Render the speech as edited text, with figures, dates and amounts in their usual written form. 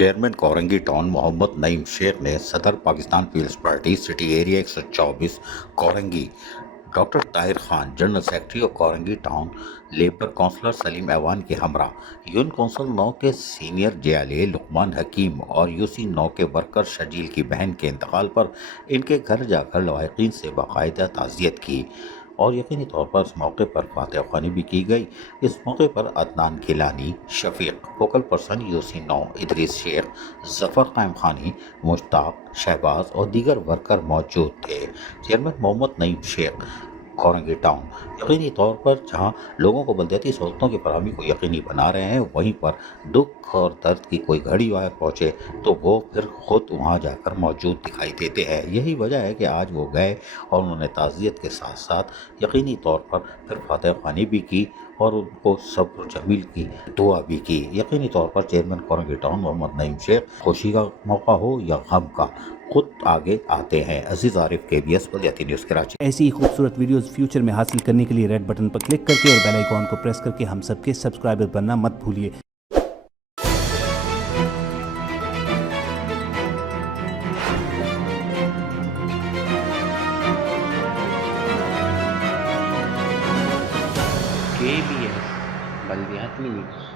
Chairman Korangi town Muhammad Naeem Sheikh نے صدر Pakistan Peoples Party city area 124 Korangi doctor Tahir Khan general secretary اور Korangi town labour councillor Saleem ایوان کے ہمراہ یون کونسل 9 کے سینئر جے لقمان حکیم اور UC 9 کے ورکر شجیل کی بہن کے انتقال پر ان کے گھر جا کر لواحقین سے باقاعدہ تعزیت کی اور یقینی طور پر اس موقع پر فاتح خوانی بھی کی گئی۔ اس موقع پر عدنان گیلانی، شفیق، فوکل پرسن UC 9 ادریس شیخ، ظفر قائم خانی، مشتاق، شہباز اور دیگر ورکر موجود تھے۔ چیئرمین محمد نعیم شیخ کورنگی ٹاؤن یقینی طور پر جہاں لوگوں کو بلدیاتی سہولتوں کی فراہمی کو یقینی بنا رہے ہیں، وہیں پر دکھ اور درد کی کوئی گھڑی وہاں پہنچے تو وہ پھر خود وہاں جا کر موجود دکھائی دیتے ہیں۔ یہی وجہ ہے کہ آج وہ گئے اور انہوں نے تعزیت کے ساتھ ساتھ یقینی طور پر پھر فاتح خوانی بھی کی اور ان کو صبر جمیل کی دعا بھی کی۔ یقینی طور پر چیئرمین کورنگی ٹاؤن محمد نعیم شیخ خوشی کا موقع ہو یا غم کا خود آگے آتے ہیں۔ عزیز عارف KBS بلدیاتی نیوز کراچی۔ ایسی ہی خوبصورت ویڈیوز فیوچر میں حاصل کرنے کے لیے ریڈ بٹن پر کلک کر کے اور بیل آئیکن کو پریس کر کے ہم سب کے سبسکرائبر بننا مت بھولیے۔ KBS بلدیاتی نیوز